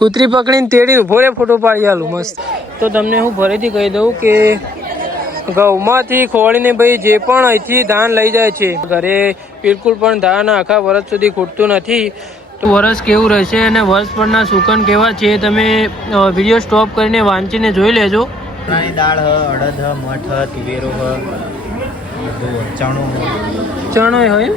કૂતરી પકડીને તેડીને ઉભો રે ફોટો પાડી આલું મસ્ત. તો તમને હું ફરીથી કહી દઉં કે ઘઉંમાંથી ખોળીને ભાઈ જે પણ અહીંથી ધાન લઈ જાય છે ઘરે બિલકુલ પણ ધાન આખા વર્ષ સુધી ખૂટતું નથી. તો વર્ષ કેવું રહેશે અને વર્ષ પરના સુકન કેવા છે તમે વિડીયો સ્ટોપ કરીને વાંચીને જોઈ લેજો. દાળ હ, અડદ હ, મઠ હ, તુવેરો હ, ચણો હોય.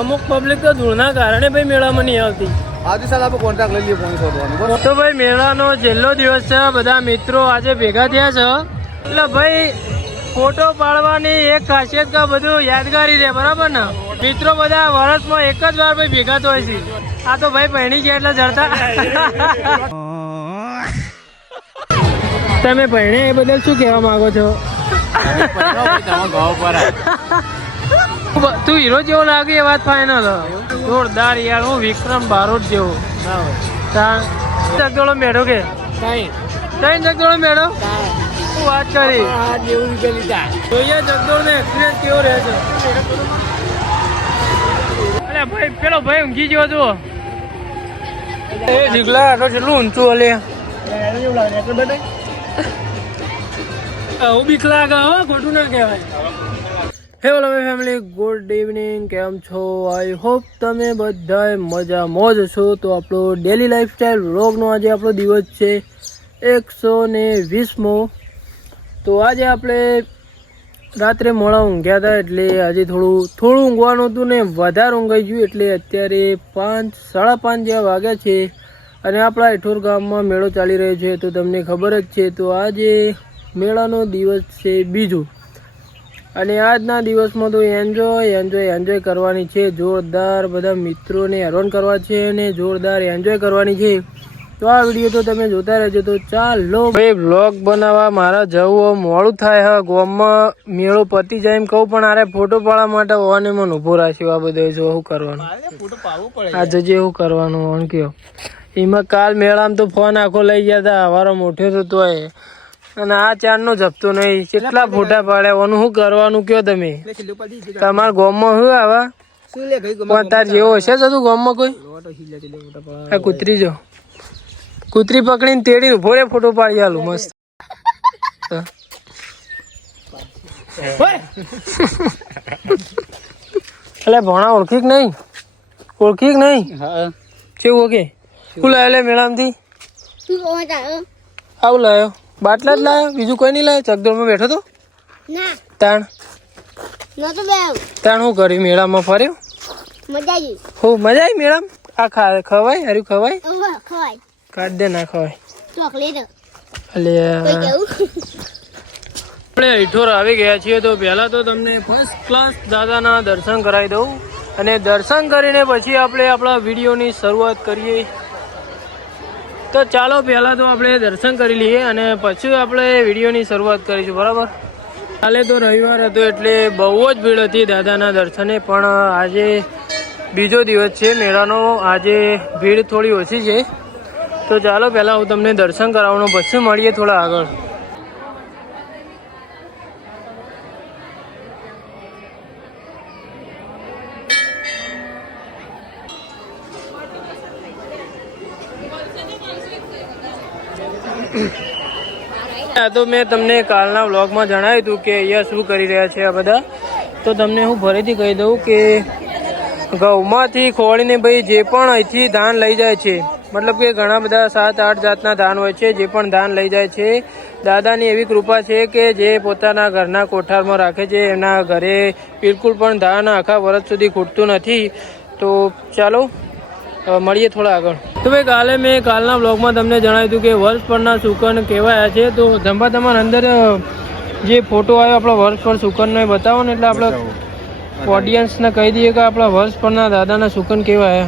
અમુક પબ્લિક તો ધૂળના કારણે ભાઈ મેળામાં નહીં આવતી. આજે સાલ આપણે કોન્ટ્રાક્ટ લઈ લઈએ પોણી શોધવાનું. તો ભાઈ મેળાનો છેલ્લો દિવસ છે, બધા મિત્રો આજે ભેગા થયા છે એટલે ભાઈ ફોટો પાડવાની એક ખાસિયત કે બધું યાદગારી રહે, બરાબર ને મિત્રો. બધા વર્ષમાં એક જ વાર ભાઈ ભેગા તો હોય છે. આ તો ભાઈ પહેણી છે એટલે જડતા. તમે પહેણે એ બદલ શું કહેવા માંગો છો? તું હીરો જેવો લાગે એ વાત ફાઈનલ. જોરદાર યાર, હું વિક્રમ બારોટ જેવો. જગદોળો મેળો કે ત્રણ જગદોળો મેળો શું વાત કરી. જોઈએ જગદોળ નો એક્સપિરિયન્સ કેવો રહે છે. અરે ભાઈ પેલો ભાઈ ઊંઘી જેવો જુઓ. જીગલા આટલો કેટલું ઊંચું હલે. હું બીક લાગે હો, ખોટું ના કહેવાય. Hello my family, good evening. કેમ છો? આઈ હોપ તમે બધાય મજા મોજ છો. તો આપણો ડેલી લાઈફસ્ટાઈલ વ્લોગનો આજે આપણો દિવસ છે 120મો. તો આજે આપણે રાત્રે મોડા ઊંઘ્યા હતા એટલે આજે થોડું ઊંઘવાનું હતું ને વધારે ઊંઘાઈ ગયું એટલે અત્યારે 5:30 જેવા વાગ્યા છે અને આપણા હેઠોર ગામમાં મેળો ચાલી રહ્યો છે. તો તમને ખબર જ છે. તો આજે મેળાનો દિવસ છે બીજો અને આજના દિવસમાં તો એન્જોય કરવાની છે. જોરદાર બધા મિત્રોને હેરાન કરવા છે અને જોરદાર એન્જોય કરવાની છે. તો આ વિડીયો તો તમે જોતા રહેજો. તો ચાલો ભાઈ વ્લોગ બનાવવા મારા જવું મોડું થાય હા. ગામમાં મેળો પતી જાય એમ કહું પણ આરે ફોટો પાડવા માટે હોવાને મને ઊભો રાખ્યો. આ બધું જો શું કરવાનું, આ જજે શું કરવાનું હોવાનું કયો. એમાં કાલ મેળામાં તો ફોન આખો લઈ ગયા હતા, હવારો મોઠ્યો તો તોય અને આ ચારનો જપતો નહીં. કેટલા ફોટા પાડ્યા, ઓનું શું કરવાનું કયો તમે. તમારા ગામમાં શું આવા તાર જેવો હશે જતું ગામમાં કોઈ? આ કૂતરી જો, કૂતરી પકડીને તેડીને ઉભો રે ફોટો પાડી આલું મસ્ત. એટલે ભણા ઓળખી કે નહીં? ઓળખી કે નહીં? કેવું ઓકે શું લાવ્યો લે મેળામાંથી? આવું લાવ્યો? બાટલા જ લાવ્યો, બીજું કોઈ નહીં લાવ્યો? ચકદોરમાં બેઠો તો તાણ શું કર્યું મેળામાં? ફર્યો? હું મજા આવી મેળામાં? આ ખવાય? હાર્યું ખવાય? કાઢ દે, ના ખવાય. આપણે હેઠોર આવી ગયા છીએ. તો પહેલા તો તમને ફર્સ્ટ ક્લાસ દાદાના દર્શન કરાવી દઉં અને દર્શન કરીને પછી આપણે આપણા વિડીયોની શરૂઆત કરીએ. તો ચાલો પહેલાં તો આપણે દર્શન કરી લઈએ અને પછી આપણે વિડીયોની શરૂઆત કરીશું, બરાબર? કાલે તો રવિવાર હતો એટલે બહુ જ ભીડ હતી દાદાના દર્શને, પણ આજે બીજો દિવસ છે મેળાનો, આજે ભીડ થોડી ઓછી છે. તો ચાલો પહેલાં હું તમને દર્શન કરાવવાનું, પછી મળીએ થોડા આગળ. તો મેં તમને કાલના વ્લોગમાં જણાવ્યું હતું કે અહીંયા શું કરી રહ્યા છે આ બધા. તો તમને હું ફરીથી કહી દઉં કે ઘઉંમાંથી ખોળીને ભાઈ જે પણ અહીંથી ધાન લઈ જાય છે, મતલબ કે ઘણા બધા 7-8 જાતના ધાન હોય છે, જે પણ ધાન લઈ જાય છે દાદાની એવી કૃપા છે કે જે પોતાના ઘરના કોઠારમાં રાખે છે, એમના ઘરે બિલકુલ પણ ધાન આખા વર્ષ સુધી ખૂટતું નથી. તો ચાલો મળીએ થોડા આગળ. તો ભાઈ કાલે મેં કાલના બ્લોગમાં તમને જણાવ્યું હતું કે વર્ષ પરના સુકન કહેવાયા છે. તો ધંબા તમારા અંદર જે ફોટો આવ્યો આપણો વર્ષ પર સુકનનો એ બતાવો ને, એટલે આપણે ઓડિયન્સને કહી દઈએ કે આપણા વર્ષ પરના દાદાના સુકન કેવા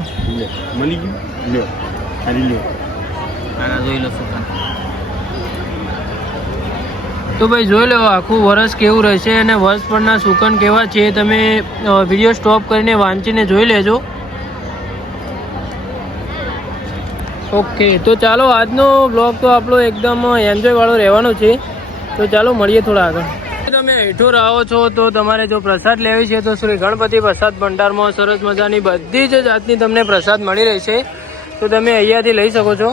તો ભાઈ જોઈ લો આખું વર્ષ કેવું રહેશે અને વર્ષ પરના સુકન કેવા છે તમે વિડીયો સ્ટોપ કરીને વાંચીને જોઈ લેજો. ઓકે, તો ચાલો આજનો બ્લોગ તો આપણો એકદમ એન્જોય વાળો રહેવાનો છે. તો ચાલો મળીએ થોડા આગળ. તમે હેઠોર આવો છો તો તમારે જો પ્રસાદ લેવી છે તો શ્રી ગણપતિ પ્રસાદ ભંડારમાં સરસ મજાની બધી જ જાતની તમને પ્રસાદ મળી રહી છે. તો તમે અહીંયાથી લઈ શકો છો.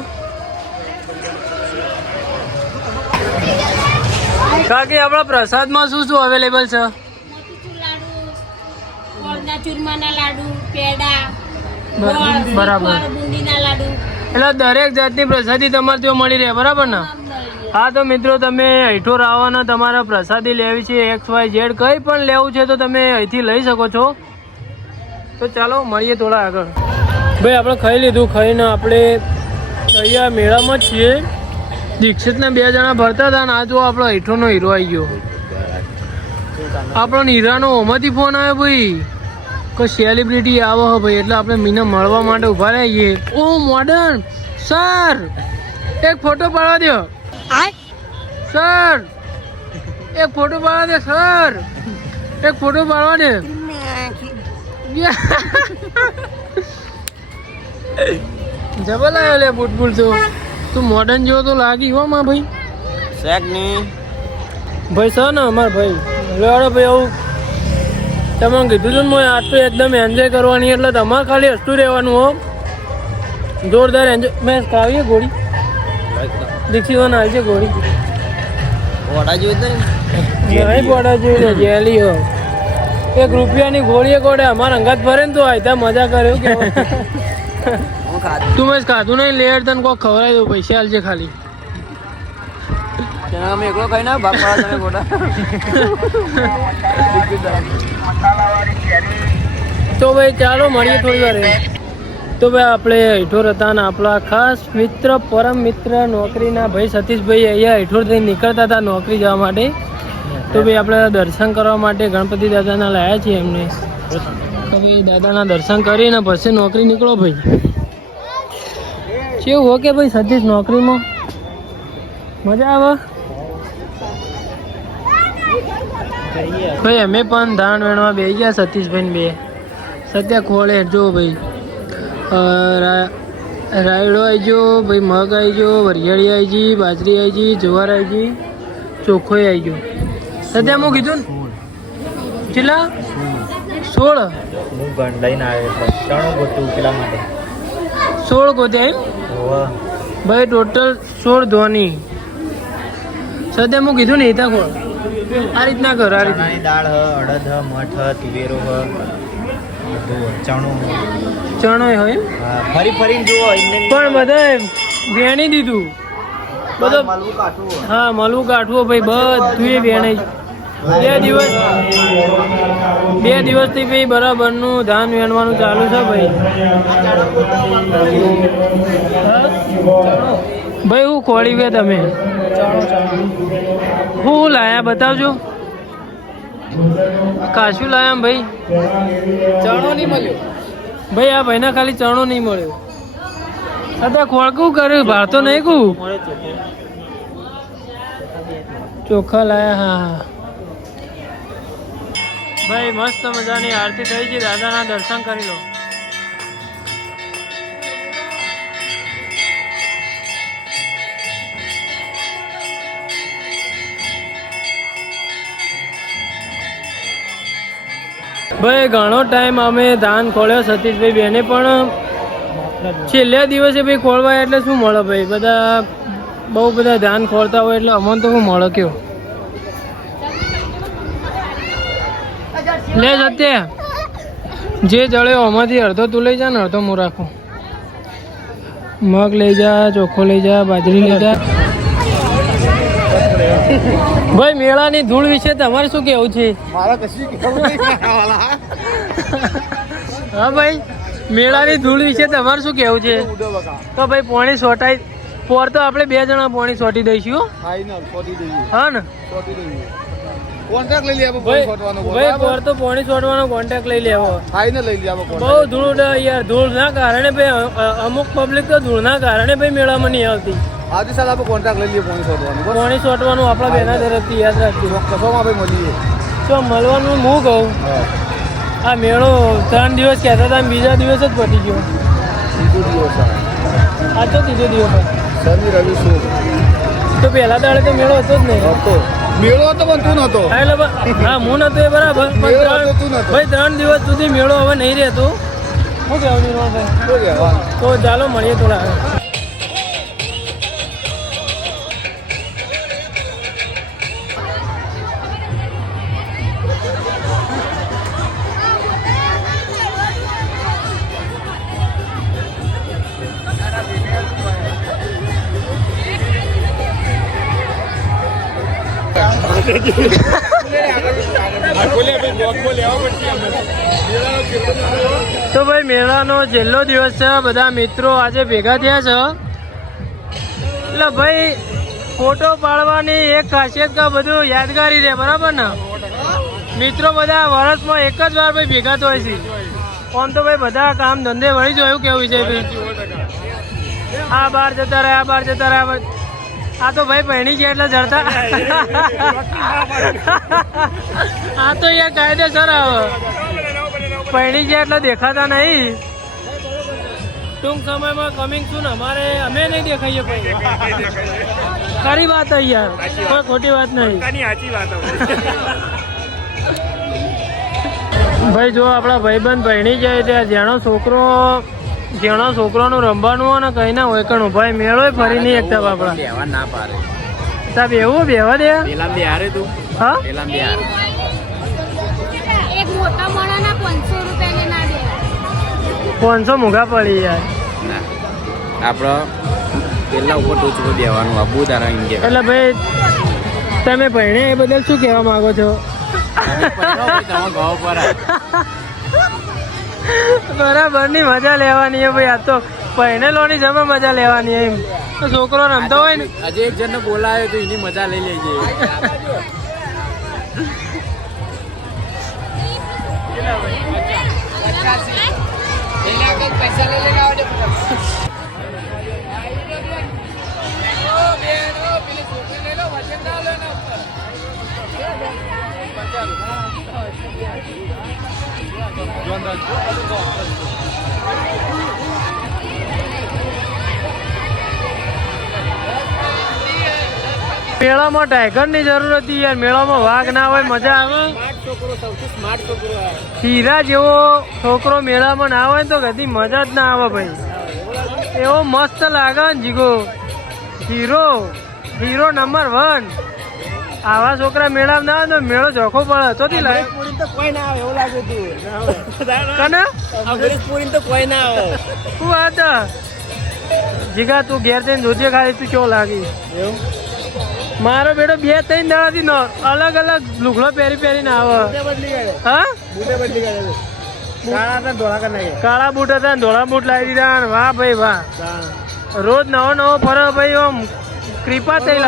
કાકી આપણા પ્રસાદમાં શું શું અવેલેબલ છે? મોતીચૂર લાડુ, ગોળના ચૂરમાના લાડુ, પેડા, બરાબર. બુંદીના લાડુ. એટલે દરેક જાતની પ્રસાદી તમારે ત્યાં મળી રહે, બરાબર ને? હા, તો મિત્રો તમે અહીઠોર આવવાના, તમારા પ્રસાદી લેવી છે, XYZ કંઈ પણ લેવું છે તો તમે અહીંથી લઈ શકો છો. તો ચાલો મળીએ થોડા આગળ. ભાઈ આપણે ખાઈ લીધું, ખાઈને આપણે અહીંયા મેળામાં જ છીએ. દીક્ષિતના 2 જણા ભરતા હતા ને આ જો આપણો અહીઠોરનો હીરો આવી ગયો. આપણો હીરાનો ઓમાંથી ફોન આવ્યો ભાઈ, કોઈ સેલિબ્રિટી આવો હો ભાઈ, એટલે આપણે મીને મળવા માટે ઊભા રહીએ. ઓ મોડર્ન સર, એક ફોટો પાડવા દો સર, એક ફોટો પાડવા દે સર, એક ફોટો પાડવા દે. જબર લાવ્યો લે બુટબુલ તો, તું મોડર્ન જેવો તો લાગી હો માં ભાઈ. શેક ની ભાઈ સર ને અમાર ભાઈ લેવાડો ભાઈ. આવું તમને કીધું હતું ને, આજ તો એકદમ એન્જોય કરવાની, એટલે તમારે ખાલી હસતું રહેવાનું હો. જોરદાર એન્જોય. મેં ખાવીએ ગોળી દીક્ષિવાન આવી છે ગોળી. વડા જોઈ તો નહીં પોડા જોઈ લે જેલી હો. 1 રૂપિયાની ગોળીએ ગોળે અમારે અંગાત ફરે ને તો આયતા મજા કરે એવું કેવાય. તું મેં ખાધું નહીં, લેર તને કોઈ ખવડાવી દઉં, પૈસા હાલજે ખાલી. અમે એકલો ખાઈ ના ભાગ પાડો તમે ગોડા. તો ભાઈ ચાલો મળીએ થોડી વાર. તો ભાઈ આપણે અહીઠોર હતા ને આપણા ખાસ મિત્ર, પરમ મિત્ર, નોકરીના ભાઈ સતીશભાઈ અહીંયા અહીઠોરથી નીકળતા હતા નોકરી જવા માટે. તો ભાઈ આપણે દર્શન કરવા માટે ગણપતિ દાદાના લાવ્યા છીએ એમને. તો ભાઈ દાદાના દર્શન કરીને પછી નોકરી નીકળો ભાઈ. કેવું હો કે ભાઈ સતીશ નોકરીમાં મજા આવે? ભાઈ અમે પણ ધાન વેણવા બેસી ગયા સતીશભાઈ બે. સત્યા ખોળે જો ભાઈ રાયડો આવી ગયો ભાઈ, મગ આવી ગયો, વરિયાળી આવી ગઈ, બાજરી આવી ગઈ, જુવાર આવી ગઈ, ચોખ્ખોય આવી ગયો. સત્યા હું કીધું ને કેટલા 16 હું ગંડાઈને આવ્યો એટલે ચણો ગોતું પેલા માટે 16 ગોત્યા એમ ભાઈ, ટોટલ 16 ધોની. સત્યા હું કીધું ને હિતા ખોળ આ રીતના કર. આ રીતના ચણાની દાળ હ, અડદ હ, મઠ હ, તુવેરો હ, ચણો ચણો હોય એમ. ફરી ફરીને જુઓ પણ બધા વેણી દીધું બધો. મળવું કાઠું હા મળવું કાઢવું ભાઈ, બધું એ વેણાઈ. 2 દિવસથી ભાઈ બરાબરનું ધાન વેણવાનું ચાલુ છે ભાઈ. ભાઈ હું ખોળી ગયા તમે હું લાયા બતાવજો. કાશું લાયા ભાઈ? ચણો નહીં મળ્યો ભાઈ આ ભાઈને ખાલી ચણો નહીં મળ્યો. અત્યારે ખોળકું કર્યું, ભાડતો નહીં કું ચોખ્ખા લાયા. હા ભાઈ મસ્ત મજાની આરતી થઈ છે, દાદાના દર્શન કરી લો. ભાઈ ઘણો ટાઈમ અમે ધાન ખોળ્યો સતીશભાઈ બેને, પણ છેલ્લા દિવસે ભાઈ ખોળવાય એટલે શું મળે ભાઈ, બધા બહુ બધા ધાન ખોળતા હોય એટલે અમને તો શું મળે કયો. લે સત્ય જે જળ્યો આમાંથી અડધો તું લઈ જા ને અડધો હું રાખું. મગ લઈ જા, ચોખ્ખો લઈ જા, બાજરી લઈ જા. ભાઈ મેળાની ધૂળ વિશે તમારે શું કેવું છે? મારા કશું કેવું નહીં મારાવાળા. હા ભાઈ મેળાની ધૂળ વિશે તમારે શું કેવું છે? તો ભાઈ પોણી સોટાઈ પોર તો આપણે 2 જણા પોણી સોટી દઈશું. હા ને કોન્ટ્રાક્ટ લઈ લેવો ભાઈ પોર તો પોણી સોટવાનો કોન્ટેક્ટ લઈ લેવો. ફાઈનલ લઈ લેવો. બહુ ધૂળ યાર, ધૂળના કારણે ભાઈ અમુક પબ્લિક તો ધૂળના કારણે ભાઈ મેળામાં નહીં આવતી. આજે સાલ આપણે કોન્ટ્રાક્ટ લઈ લઈએ પોણી સોટવાનું. પોણી સોટવાનું આપણા બેના તરફથી યાદ રાખજો. કસોમાં ભાઈ મળીએ તો મળવાનું હું કહું, આ મેળો 3 દિવસ કહેતા હતા, બીજા દિવસ જ પતી ગયો. બીજો દિવસ આ તો ત્રીજો દિવસ શનિ રવિ સોમ. તો પહેલા દાડે તો મેળો હતો જ નહીં. હતો મેળો હતો પણ તું નતો. હા એટલે હા હું નતો એ બરાબર, મેળો હતો તું નતો. ભાઈ 3 દિવસ સુધી મેળો હવે નહીં રહેતો. શું કહેવું નિર્મળભાઈ? શું કહેવાનું? તો ચાલો મળીએ થોડા. તો ભાઈ મેળાનો છેલ્લો દિવસ છે, બધા મિત્રો આજે ભેગા થયા છે. એટલે ભાઈ ફોટો પાડવાની એક ખાસિયત કે બધું યાદગારી રહે, બરાબર ને? મિત્રો બધા વર્ષમાં એક જ વાર ભાઈ ભેગા થાય છે. આમ તો ભાઈ બધા કામ ધંધે વળી જો, એવું કેવું છે ભાઈ? આ બાર જતા રહ્યા, આ બાર જતા રહ્યા. આ તો ભાઈ પહેણી છે એટલે જડતા. આ તો યાર કાયદેસર આવે, પહેણી છે એટલે દેખાતા નહીં. ટૂંક સમયમાં કમિંગ સૂન અમારે અમે નહીં દેખાઈએ ભાઈ. ખરી વાત है યાર, કોઈ ખોટી વાત નહીં. ભાઈ જો આપણા ભાઈબંધ પહેણી જાય ત્યાં જેનો છોકરોનું રમવાનું હોય ને કઈ ના હોય કણું ભાઈ મેળો ફરી નહીં એકતા બાપડા ના પારે તા બેવું બેવા દે પેલા બિહારે તું હા પેલા બિહારે એક મોટા મોણાના 500 રૂપિયાને ના દે. 500 મોંઘા પડી યાર. ના આપણો પેલા ઉપર ટોચ ઉપર બેવાનું આ બહુ તારા ઇન્ડિયા એટલે ભાઈ તમે ભણે એ બદલ શું કહેવા માંગો છો? બરાબર ની મજા લેવાની છે ભાઈ. આ તો પહેણેલોની જમા મજા લેવાની એમ. તો છોકરો રમતો હોય ને આજે એક જણને બોલાયો તો એની મજા લઈ લેજે. મેળામાં ટાઈગર ની જરૂર હતી યાર. મેળામાં વાઘ ના હોય મજા આવે. હીરા જેવો છોકરો મેળામાં ના હોય તો કદી મજા જ ના આવે ભાઈ. એવો મસ્ત લાગે ને જીગો. Hero number 1. આવા છોકરા મેળામાં ના આવે તો મેળો જોખો પડે. ચોથી લાગે કોઈ ના આવે એવું લાગે તું કના પૂરી તો કોઈ ના આવે. શું વાત જીગા તું ઘેર જઈને જોજે ખાલી તું કેવો લાગી. એવું મારો બેટો 2-3 દાડાથી અલગ અલગ લુગડો પહેરીને આવે. હા કાળા બૂટ હતા ને ધોળા બૂટ લાવી દીધા ને વાહ ભાઈ વાહ. રોજ નવો ફરો ભાઈ. આમ કૃપા થઈ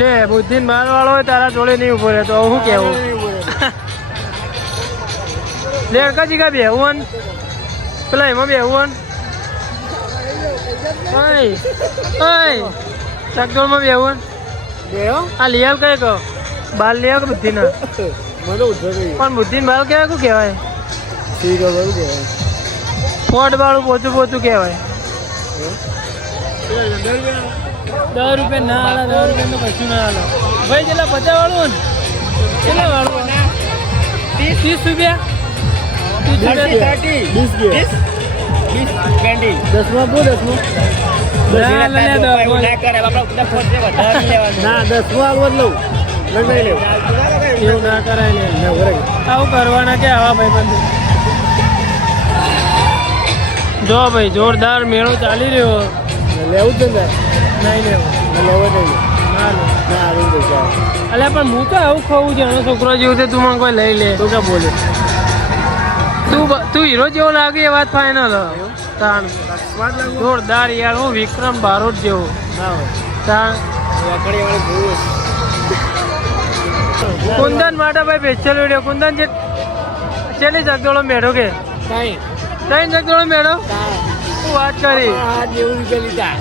લે બુદ્ધિ માલ વાળો હોય તારા જોડે નહીં ઉભો રહે તો હું કેવું. લે જીગા બેહું પેલા એમાં બેહું ચકડોળ માં બેહું આ લિયાલ કઈ કહો બાલ લે કે બુદ્ધિ ના પણ બુદ્ધિ બાલ કેવાય શું કેવાય? ફોટ વાળું પોતું કેવાય. 10 રૂપિયા ના હાલે. 10 રૂપિયા તો કશું ના હાલો ભાઈ. જેટલા 50 વાળું ને કેટલા વાળું? 30 રૂપિયા 10માં બહુ 10માં એવું ના કરાય ને. આવું કરવાના કે આવા ભાઈ બંધ. જો ભાઈ જોરદાર મેળો ચાલી રહ્યો. લેવું છે ને? નહીં લેવું ના લે. અલ્યા પણ હું તો આવું ખાવું છે એનો છોકરો જેવું છે. તું મને કોઈ લઈ લે તું ક્યાં બોલે? તું હીરો જેવો લાગે એ વાત ફાઈનલ. જોરદાર યાર. હું વિક્રમ બારોટ જેવો. કુંદન માટે ભાઈ સ્પેશિયલ વિડીયો. કુંદન ચેલી જગદોળો મેળો કે કઈ જગદોળો મેળો શું વાત કરી? 90 રૂપિયા લીધા.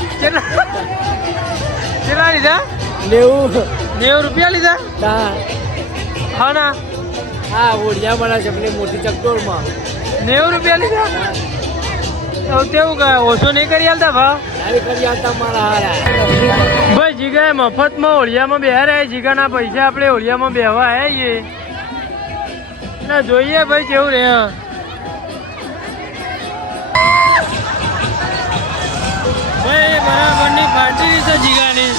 કેટલા લીધા? 90 રૂપિયા લીધા. હા ના હા ઓઢિયા બના છે મોટી ચકડોળમાં 90 રૂપિયા લીધા. તેવું કહે ઓછો નહીં કરી આલતા ભાવ? ભાઈ જીગા મફતમાં હોળિયામાં બેહા રહ્યા. જીગાના પૈસા આપણે હોળિયામાં બેહવા આવીએ ના જોઈએ ભાઈ કેવું રે. ભાઈ બરાબરની પાર્ટી છે જીગાની.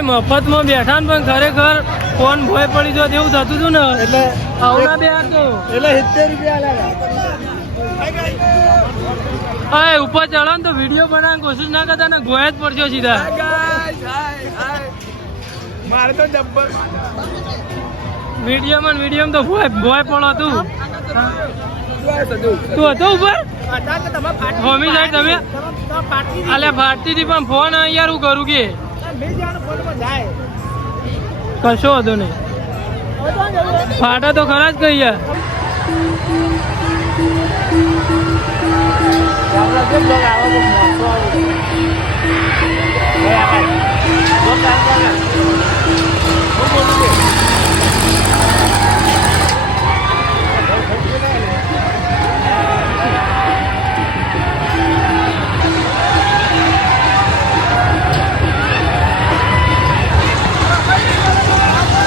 ભાઈ મફતમાં બેઠા ને પણ ખરેખર ફોન ભોય પડી જો એવું થતું હતું ને એટલે આવડા બે હતો એટલે 70 રૂપિયા લાગે. હા ઉપર ચડો ને તો વિડીયો બનાવવાની કોશિશ ના કરતા ને ગોયા જ પડશો સીધા. મારે તો જબ્બર વિડીયો તો ભોય પડો તું. તું હતો ઉપર હોમી સાહેબ તમે અલ્યા ફાટતી હતી પણ ફોન યાર હું કરું કે કશો હતો નહીં ફાટા તો ખરા જ કઈ યાર.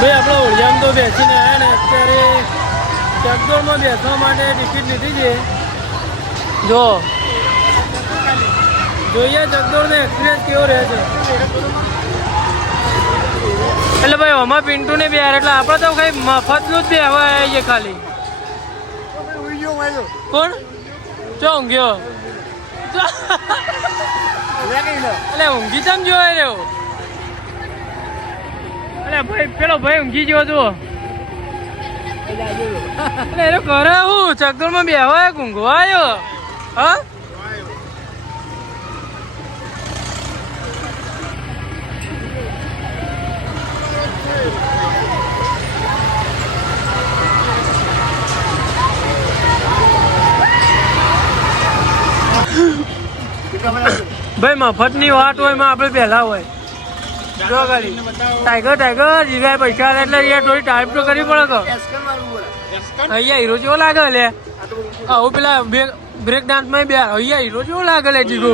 ભાઈ આપણે ઓળિયામ તો બેસીને આવ્યા ને અત્યારે ચકડોળમાં બેસવા માટે ટિકિટ લીધી છે. જો જોઈએ ચકડોળનો એક્સપિરિયન્સ કેવો રહે છે. એટલે ભાઈ આમાં પિન્ટુ ને બે એટલે આપણે તો કઈ મફતનું જ બે હવે આવીએ ખાલી. કોણ ચો ઊંઘ્યો એટલે ઊંઘી ચમ જોવાય રહ્યો. ભાઈ પેલો ભાઈ ઊંઘી ગયો હતો એટલે એ કરે હું ચકડોળમાં બેહવા ઊંઘવા આવ્યો. હા ભાઈ મફતની વાત હોય એમાં આપણે પહેલા હોય. જો ગાડી ટાઈગર જીગાય પૈસા એટલે યાર થોડી ટાઈપ તો કરવી પડે કે અહીંયા હીરો જેવો લાગે લે. આવું પેલા બ્રેક ડાન્સમાં બે અહીંયા હીરો જેવો લાગે લે જીગો.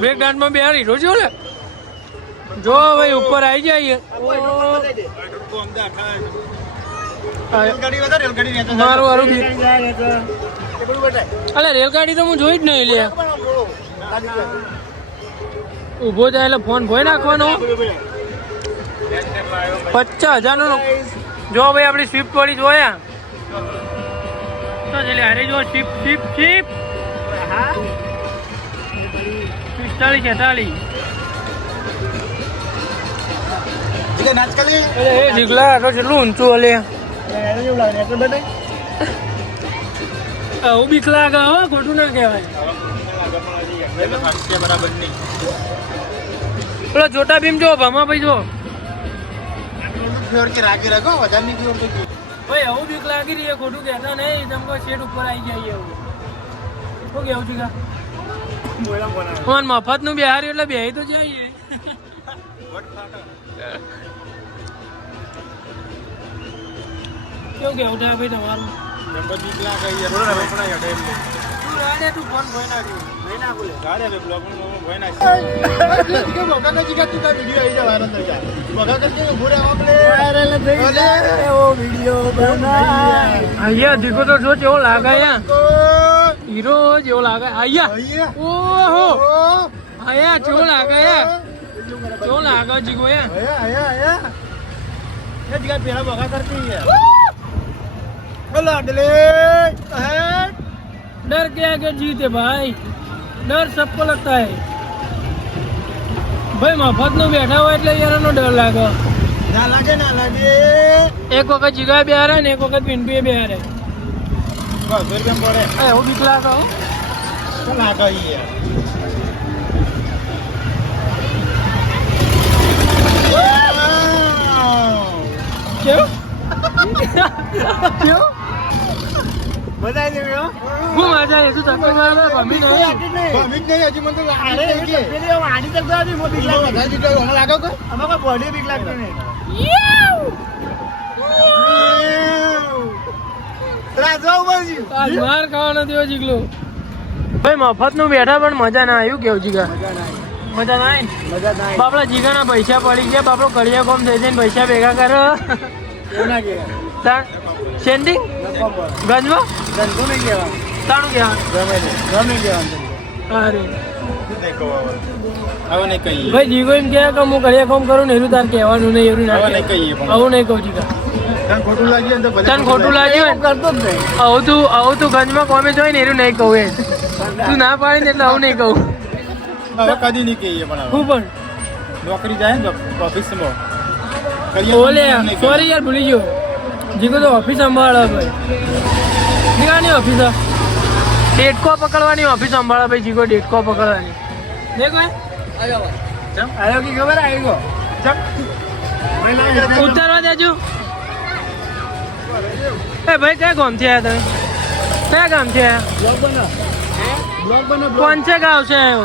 બ્રેક ડાન્સમાં બે હીરો જેવો લે. જો ભાઈ ઉપર આવી જાય મારું વારું અલે રેલગાડી તો હું જોઈ જ નહીં લે. ઉભો થાય એટલે ફોન ભોય નાખવાનો. 50,000 નો જો ભાઈ આપડી સ્વિફ્ટ વાળી જોયા તો અરે જો સ્વિફ્ટ 45-46 જીગલા આટલો કેટલું ઊંચું હલે આવું બીક લાગે હો ખોટું ના કહેવાય. પેલો જોટા ભીમ જો ભમા ભાઈ જો ભાઈ આવું બીક લાગી રહી ખોટું કહેતા નહીં. તમે શેડ ઉપર આવી જાય એવું શું કેવું છે મફત નું બિહારી એટલે બે તો જઈએ. કેવું કેવું છે ભાઈ તમારું? તું ફોન ભોય નાખ્યું અહીંયા દીકો તો જો કેવો લાગે હીરો જેવો લાગે. અહીંયા ઓહો અહીંયા કેવો લાગે કેવો લાગે જીગો પેલા બગા કરતી डर के आगे जीते भाई, डर सबको लगता है भाई. मफत નું બેઠા હોય એટલે યાર નો ડર લાગે. ના લાગે એક વખત જીગા બે હારે ને એક વખત પિન્ટુ બે હારે બસ રૂપિયા પડે એવું બીક લાગે હો. લાગે કેવું કેવું બધાય દેવ્યો હું મજા આવી તું તકો મારે ભમી નહીં હજી મને તો આરે કે પેલી આડી તક દાદી મો બીક લાગે બધા જીતો હમ લાગે કે અમે કોઈ બોડી બીક લાગતી નહીં. રાજો બોલજી આજ માર ખાવાનો દેવો જીગલો. ભાઈ મફત નું બેઠા પણ મજા ના આવ્યું કેવું જીગા? મજા ના આવી. બાપડા જીગાના પૈસા પડી ગયા. બાપડો કડિયા કોમ થઈ જઈને પૈસા ભેગા કરો સેન્ડિંગ ગંજમાં ધંધો નહીં કહેવાનું તાણું કહેવાનું ગમે કહેવાનું અરે હવે નહીં કહીએ ભાઈ જીગો એમ કહે કે હું ઘડિયા કામ કરું ને એનું તાર કહેવાનું નહીં એવું ના હવે નહીં કહીએ પણ. આવું નહીં કહું જીગા તને ખોટું લાગ્યું ને તો ભલે તને ખોટું લાગ્યું હોય કરતો જ નહીં આવું તું ગંજમાં કોમે જોઈ ને એનું નહીં કહું એ તું ના પાડી ને એટલે આવું નહીં કહું હવે કદી નહીં કહીએ પણ હવે. હું પણ નોકરી જાય ને ઓફિસમાં કરીએ ઓલે નહીં કહીએ. સોરી યાર ભૂલી ગયો જીગો તો ઓફિસ સંભાળે ભાઈ જીગાની ઓફિસ ડેટકો પકડવાની ઓફિસ સંભાળે ભાઈ જીગો ડેટકો પકડવાની દેખ ભાઈ ચમ? આવ્યો કે ખબર આવી ગયો ચમ? ઉતારવા દેજો એ ભાઈ કયા ગામથી આવ્યા તમે કયા ગામથી આવ્યા કોણ છે ગાँव से आए हो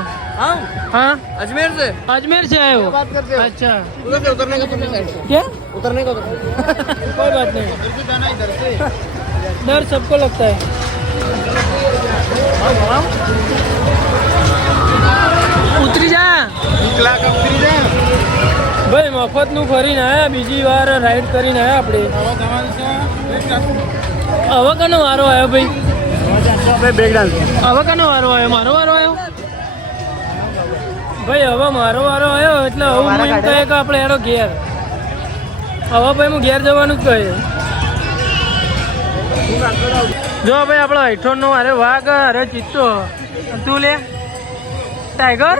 हाँ अजमेर से अजमेर से आए हो बात करते हो अच्छा उधर से उतरने का तुमने साइड से क्या उतरने का कोई बात नहीं इधर से जाना इधर से डर सबको लगता है ઉતરી જા निकला का उतरी जाए ભાઈ મફતનું ફરીને આવ્યા બીજી વાર રાઈડ કરીને આવ્યા આપણે હવે તમારી છે હવે કનો વારો આવ્યો ભાઈ બ્રેક ડાન્સ હવે કનો વારો આવ્યો મારો વારો આવ્યો ભાઈ હવે મારો વારો આવ્યો એટલે હવે હું એમ કહે કે આપણે હેડો ઘેર હવે ભાઈ હું ઘેર જવાનું જ કહે જો ભાઈ આપણો હેઠોણનો અરે વાઘ અરે ચિત્તો તું લે ટાઈગર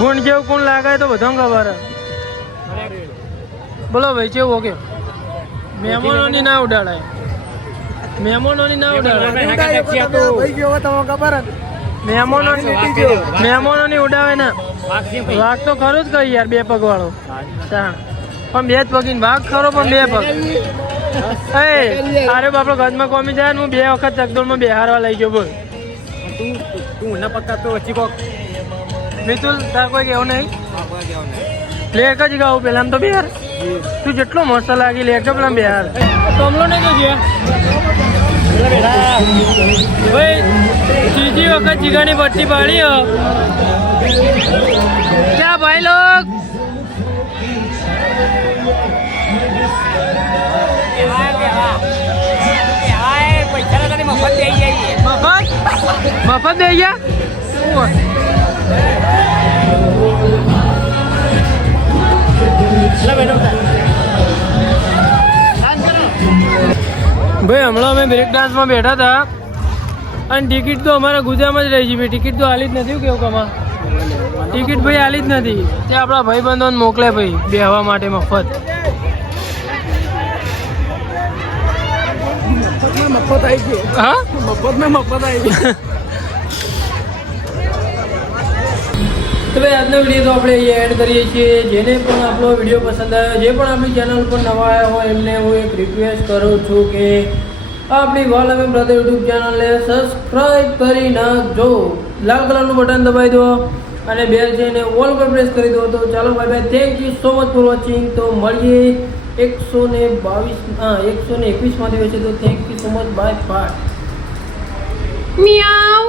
ગુણ જેવું કોણ લાગે તો બધાને ખબર હે. બોલો ભાઈ કેવું ઓકે મહેમાનોની ના ઉડાડાય મહેમાનોની ના ઉડાડાય મહેમાનોની ઉડાવે ને વાઘ તો ખરો જ કહી યાર બે પગ વાળો પણ બે જ પગીને વાઘ ખરો પણ બે પગ એ અરે બાપડો ગજમાં કોમી જાય ને હું 2 વખત ચકદોડમાં બેહારવા લઈ ગયો બોલ તું ના પક્કા તો વચ્ચે કોક મિતુલ તાર કોઈ કેવું નહીં લે એક જ ગાવું પેલા તો બિહાર તું જેટલો મસ્ત લાગી લે કે પેલા બિહાર કમલો નહીં તો છે ભાઈ ત્રીજી વખત જીગાની પટ્ટી પાડી હો ક્યાં ભાઈ લોગ મફત દઈ ગયા ભાઈ હમણાં અમે બ્રેક ડાન્સમાં બેઠા હતા અને ટિકિટ તો અમારા ગુજરાતમાં જ રહી છે ભાઈ ટિકિટ તો હાલી જ નથી કેવું કમા ટિકિટ ભાઈ હાલી જ નથી તે આપણા ભાઈબંધોને મોકલે ભાઈ બેહવા માટે મફત મફત આવી ગયો હા મફત આવી ગયો તો ભાઈ આજનો વિડીયો તો આપણે અહીંયા એડ કરીએ છીએ જેને પણ આપણો વિડીયો પસંદ આવ્યો જે પણ આપણી ચેનલ પર નવા આવ્યા હોય એમને હું એક રિક્વેસ્ટ કરું છું કે આપણી વાલ અમે બ્રધર યુટ્યુબ ચેનલને સબસ્ક્રાઈબ કરી નાખજો લાલ કલરનું બટન દબાવી દો અને બેલ છે એને ઓલ પર પ્રેસ કરી દો તો ચાલો ભાઈ ભાઈ thank you so much for watching તો મળીએ 121માંથી હોય છે તો thank you so much bye bye મિયાઉ